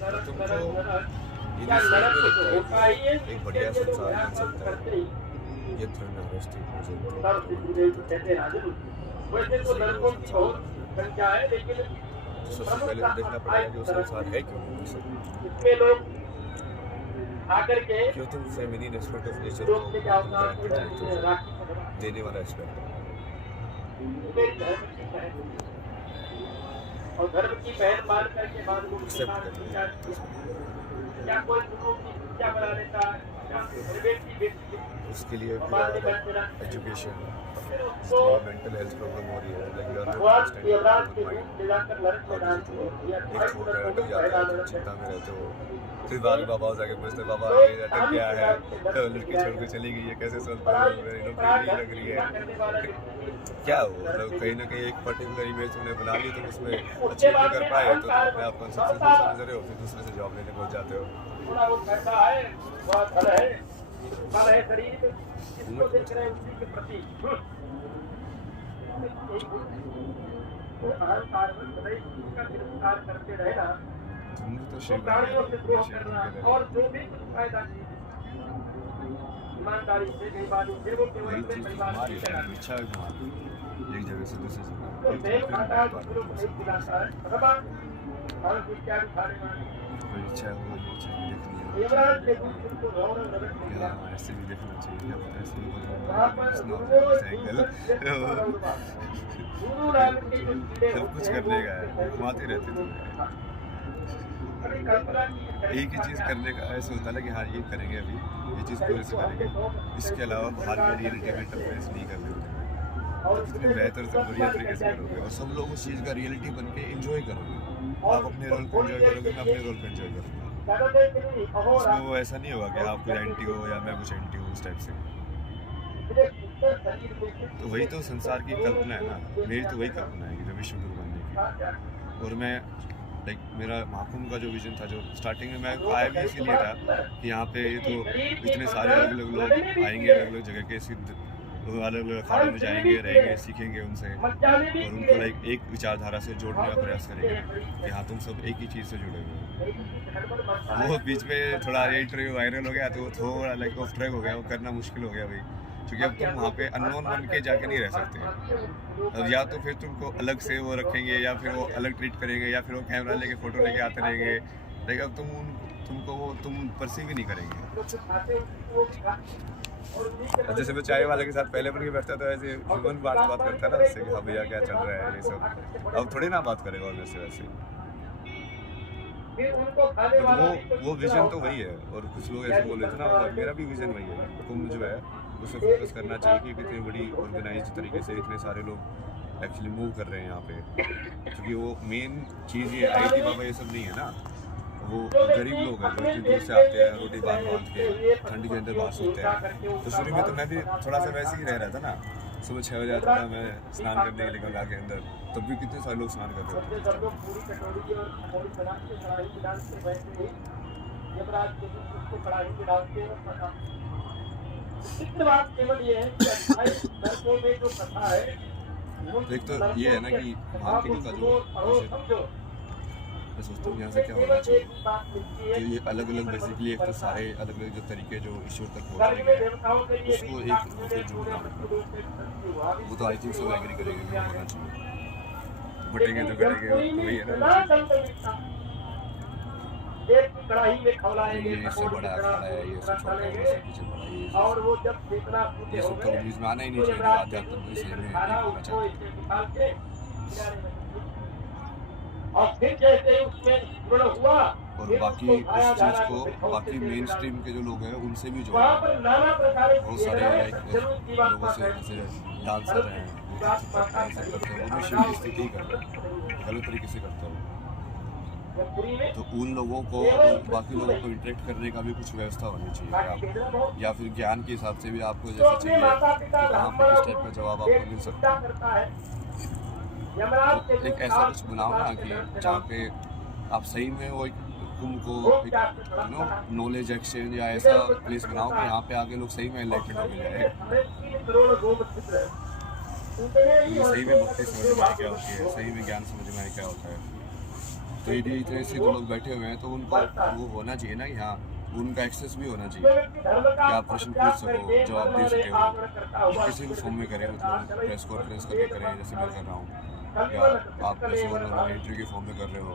तो तुमको इन्हीं से भी लगता है कि एक बढ़िया संसार बन सकता है। ये थर्नारेस्टी मुझे तो सही हो संसार बनना। तो सबसे पहले तो देखना पड़ेगा कि वो संसार है क्यों नहीं वैसे। क्यों तुम फेमिनिन एस्पेक्ट ऑफ नेचर को तुम ग्रांटेड लेते हो, देने वाला एस्पेक्ट है। एक्सेप्ट करनी है। उसके लिए एजुकेशन, मेंटल हेल्थ प्रॉब्लम हो रही है, लाइक एक छोटा अटक जाता है तो चिंता में रहते हो, फिर बाद में बाबा जाके पूछते बाबा ये अटक गया है, लड़की छोड़ के चली गई है, कैसे सॉल्व करोगे, नौकरी लग रही है, क्या हो, मतलब कहीं ना कहीं एक पर्टिकुलर इमेज तुमने बना ली, तुम उसमें अचीव नहीं कर पाए तो तुम अपने आप को सक्सेसफुल समझ रहे हो, फिर दूसरे से जॉब लेने पहुंच जाते हो। तुम तो शिव वही चीज तो तुम्हारी इच्छा है, तुम्हारी एक जगह से दूसरी जगह कोई इच्छा हो, ये इच्छा देखनी है, ऐसे भी देखना चाहिए, ऐसे सब कुछ करने का है, घुमाते रहते तुम्हें, एक ही चीज़ करने का ऐसा होता है कि हाँ ये करेंगे, अभी ये चीज़ पूरे से करेंगे, इसके अलावा बाहर के रियलिटी में इंटरफेरेंस नहीं करने होते, जितने बेहतर से बढ़िया तरीके से करोगे और सब लोग उस चीज़ का रियलिटी बन के इंजॉय करोगे, आप अपने रोल को एंजॉय करोगे, मैं अपने रोल को एंजॉय करूँगा, उसमें वो ऐसा नहीं होगा कि आप कोई एंटी हो या मैं कुछ एंटी हूँ उस टाइप से। तो वही तो संसार की कल्पना है ना, मेरी तो वही कल्पना है कि जो विश्व गुरु बनने की, और मैं लाइक मेरा महाकुंभ का जो विजन था, जो स्टार्टिंग में मैं आया भी इसीलिए था कि यहाँ पे ये तो इतने सारे अलग अलग लोग आएंगे, अलग अलग जगह के सिद्ध लोग अलग अलग अखाड़ों में जाएंगे, रहेंगे, सीखेंगे उनसे और उनको लाइक एक विचारधारा से जोड़ने का प्रयास करेंगे कि हाँ तुम सब एक ही चीज़ से जुड़े हुए। वो बीच में थोड़ा इंटरव्यू वायरल हो गया तो वो थोड़ा लाइक ऑफ ट्रैक हो गया, वो करना मुश्किल हो गया भाई, क्योंकि अब तुम वहाँ पे अननोन बन के जाके नहीं रह सकते, अब या तो फिर तुमको अलग से वो रखेंगे या फिर वो अलग ट्रीट करेंगे या फिर वो कैमरा लेके फ़ोटो लेके आते रहेंगे, लेकिन अब तुमको वो तुम परसीव ही नहीं करेंगे। जैसे मैं चाय वाले के साथ पहले बन के बैठता था, ऐसे ह्यूमन बात करता ना उससे कि हाँ भैया क्या चल रहा है ये सब, अब थोड़ी ना बात करेगा वैसे वैसे, तो वो विजन तो वही है। और कुछ लोग ऐसे बोल रहे थे ना, मेरा भी विजन वही है, कुंभ जो है उस पर फोकस करना चाहिए कि कितनी बड़ी ऑर्गेनाइज तरीके से इतने सारे लोग एक्चुअली मूव कर रहे हैं यहाँ पे, क्योंकि वो मेन चीज़ ये आईटी बाबा ये सब नहीं है ना, वो गरीब लोग हैं जो इतनी दूर से आते हैं, रोटी बांध के ठंडी के अंदर बाहर सोते हैं। तो शुरू में तो मैं भी थोड़ा सा वैसे ही रह रहा था ना, सुबह 6 बजे आता था मैं स्नान करने के लिए गंगा के अंदर, तब भी कितने सारे लोग स्नान करते थे। एक तो ये है ना कि मार्केटिंग का जो मैं सोचता हूँ यहाँ से क्या होना चाहिए कि ये अलग अलग बेसिकली एक तो सारे अलग अलग जो तरीके जो ईश्वर तक पहुँचने हैं उसको एक होकर जोड़ना, वो तो आई थिंक सब एग्री करेंगे कि होना चाहिए, बटेंगे तो करेंगे, वही है ना, ये इससे बड़ा अखाड़ा है, ये सब छोटा है, ये सब पीछे बड़ा है, ये सब तो बीच में आना ही नहीं चाहिए, आध्यात्म से में नहीं होना चाहिए। और बाकी इस चीज़ को बाकी मेन स्ट्रीम के जो लोग हैं उनसे भी जोड़ना, बहुत सारे लोगों से जैसे डांसर हैं वो भी शिव की स्थिति कर रहे हैं, गलत तरीके से करता हूँ, तो उन लोगों को बाकी लोगों को इंटरेक्ट करने का भी कुछ व्यवस्था होनी चाहिए, या फिर ज्ञान के हिसाब से भी आपको जैसे चाहिए कि कहाँ पर किस टाइप का जवाब आपको मिल सकता है, तो एक ऐसा कुछ बनाओ ना कि जहाँ पे आप सही में वो कुंभ को नॉलेज एक्सचेंज या ऐसा प्लेस बनाओ कि यहाँ पे आके लोग सही में एनलाइटेड हो जाए, सही में भक्ति समझ में आए क्या होती है, सही में ज्ञान समझ में आए क्या होता है। तो ये इतने से जो लोग बैठे हुए हैं तो उनको वो होना चाहिए ना कि हाँ उनका एक्सेस भी होना चाहिए कि आप प्रश्न पूछ सको, जवाब दे सके हो किसी भी फॉर्म में करें, मतलब प्रेस कॉन्फ्रेंस करके करें जैसे मैं कर रहा हूँ, या आप जैसे इंटरव्यू के फॉर्म में कर रहे हो,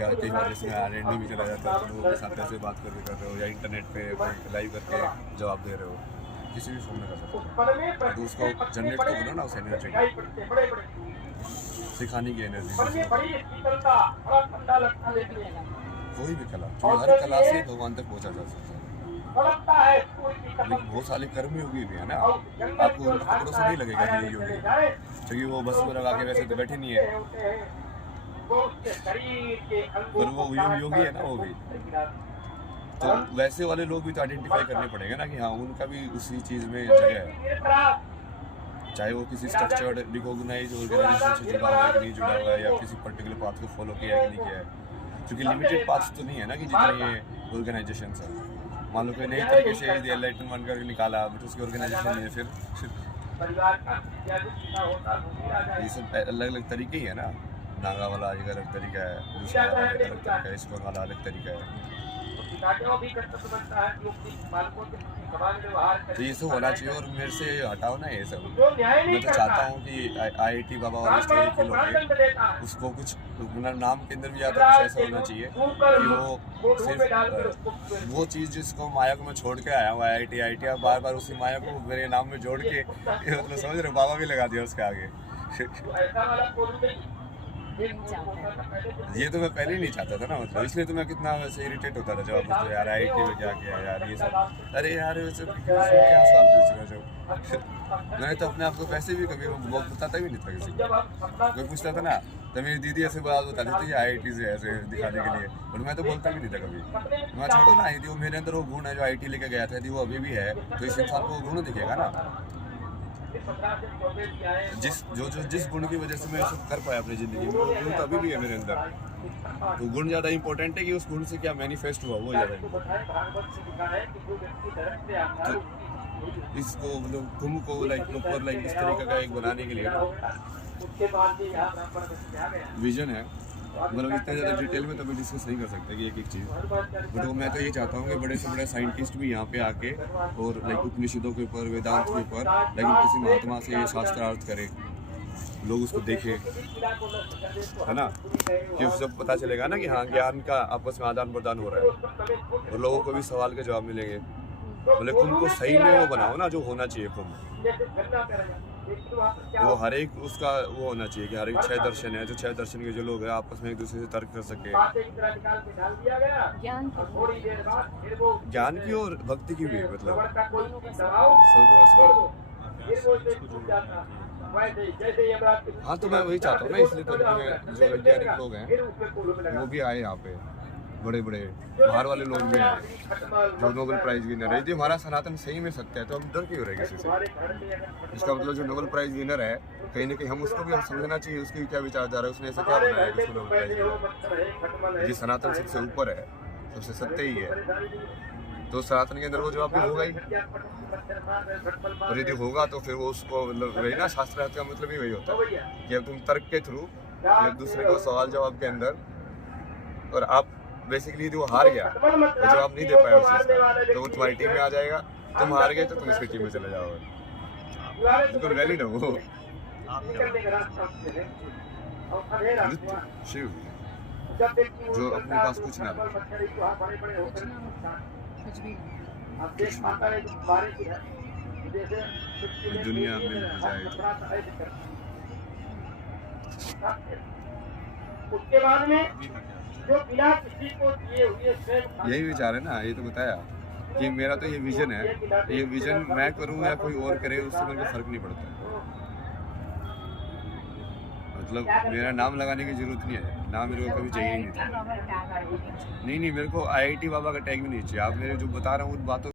या कई बार जैसे R&D भी चला जाता है तो लोगों के साथ ऐसे बात करके कर रहे हो, या इंटरनेट पे लाइव करके जवाब दे रहे हो, किसी भी फॉर्म में कर सकते हो। तो उसको जनरेट तो करो ना उस एनर्जी, सिखाने की एनर्जी, कोई भी कला, जो हर कला से भगवान तक पहुंचा जा सकता है। लेकिन बहुत सारे कर्म योगी भी है ना, आपको उन कपड़ों से नहीं लगेगा कि ये योगी, क्योंकि वो बस में लगा के वैसे तो बैठे नहीं है, पर वो योगी है ना वो भी। तो वैसे वाले लोग भी तो आइडेंटिफाई करने पड़ेंगे ना कि हाँ उनका भी उसी चीज में जगह है, चाहे वो किसी स्ट्रक्चर्ड रिकॉग्नाइज ऑर्गेनाइजेशन से जुड़ा हुआ है कि नहीं जुड़ा हुआ है, या किसी पर्टिकुलर पाथ को फॉलो किया है कि नहीं किया है, क्योंकि लिमिटेड पाथ्स तो नहीं है ना कि जितने ये ऑर्गेनाइजेशन है। मान लो कोई नई तरीके से एनलाइटन वन करके निकाला, बट उसकी ऑर्गेनाइजेशन नहीं है, फिर ये सब अलग अलग तरीके ही है ना, नागा वाला एक अलग तरीका है, दूसरा वाला अलग तरीका है, इसको वाला अलग तरीका है। तो ये सब होना चाहिए, और मेरे से हटाओ ना ये सब। मैं तो चाहता हूँ कि IIT बाबा वाली स्टोरी के लोग उसको कुछ नाम के अंदर भी ज़्यादा कुछ ऐसा होना चाहिए कि वो सिर्फ वो चीज़ जिसको माया को मैं छोड़ के आया हूँ IIT अब बार बार उसी माया को मेरे नाम में जोड़ के, मतलब समझ रहे हो, बाबा भी लगा दिया उसके आगे। ये तो मैं पहले ही नहीं चाहता था ना, मतलब इसलिए तो मैं कितना वैसे इरिटेट होता था जब आप पूछते यार IIT में क्या किया यार ये सब, अरे यार वैसे क्या सवाल पूछ रहे हो जो मैंने तो अपने आप को वैसे भी कभी वो बताता भी नहीं था किसी को, कोई पूछता था ना तो मेरी दीदी ऐसे बात बताती थी IIT से ऐसे दिखाने के लिए, और मैं तो बोलता भी नहीं था कभी। मैं छोड़ो ना, यदि वो मेरे अंदर वो गुण है जो IIT लेके गया था, यदि वो अभी भी है तो इस इंसान को गुण दिखेगा ना, जिस गुण की वजह से मैं सब कर पाया अपनी जिंदगी में, वो गुण तो अभी भी है मेरे अंदर। तो गुण ज़्यादा इंपॉर्टेंट है कि उस गुण से क्या मैनिफेस्ट हुआ, वो ज़्यादा इंपॉर्टेंट। तो इसको मतलब कुंभ को लाइक प्रॉपर लाइक इस तरीके का एक बनाने के लिए विजन है, मतलब इतने ज़्यादा डिटेल में तो भी डिस्कस नहीं कर सकते कि एक एक चीज़, बट मैं तो ये चाहता हूँ कि बड़े से बड़े साइंटिस्ट भी यहाँ पे आके और लाइक उपनिषदों के ऊपर, वेदांत के ऊपर, लेकिन किसी महात्मा से ये शास्त्रार्थ करें, लोग उसको देखें, है ना, कि उससे पता चलेगा ना कि हाँ ज्ञान का आपस में आदान प्रदान हो रहा है, और लोगों को भी सवाल के जवाब मिलेंगे। बोले कुंभ को सही में वो बनाओ ना जो होना चाहिए कुंभ, वो हर एक उसका वो होना चाहिए कि हर एक 6 दर्शन है, जो 6 दर्शन के जो लोग हैं आपस में एक दूसरे से तर्क कर सके, ज्ञान की और भक्ति की भी, मतलब हाँ। तो मैं वही चाहता हूँ ना, इसलिए तो जो वैज्ञानिक लोग हैं वो भी आए यहाँ पे, बड़े बड़े बाहर वाले लोग भी हैं जो नोबेल प्राइज विनर है। यदि हमारा सनातन सही में सत्य है तो हम डर क्यों रहे किसी से? इसका मतलब जो नोबेल प्राइज विनर है कहीं ना कहीं हम उसको भी समझना चाहिए, उसकी क्या विचारधारा है, उसने ऐसा क्या बनाया कि उसको नोबेल प्राइज, ये सनातन सबसे ऊपर है, सबसे सत्य ही है, तो सनातन के अंदर वो जवाब भी होगा ही, और यदि होगा तो फिर वो उसको मतलब वही ना, शास्त्रार्थ का मतलब ही वही होता है कि अब तुम तर्क के थ्रू एक दूसरे को सवाल जवाब के अंदर, और आप बेसिकली यदि वो हार गया तो जवाब नहीं दे पाया उस चीज़ का, तो वो तुम्हारी टीम में आ जाएगा, तुम हार गए तो तुम इसकी टीम में चले जाओगे, बिल्कुल वैलिड है वो। शिव जो अपने पास कुछ ना दुनिया में जाए, उसके बाद में जो बिना किसी को दिए हुए यही विचार है ना, ये तो बताया कि मेरा तो ये विजन है, ये विजन मैं करूँ या कोई और करे उससे मेरे को फर्क नहीं पड़ता, मतलब मेरा नाम लगाने की जरूरत नहीं है, नाम मेरे को कभी चाहिए ही नहीं था, नहीं मेरे को IIT बाबा का टैग भी नहीं चाहिए, आप मेरे जो बता रहा हूँ उन बातों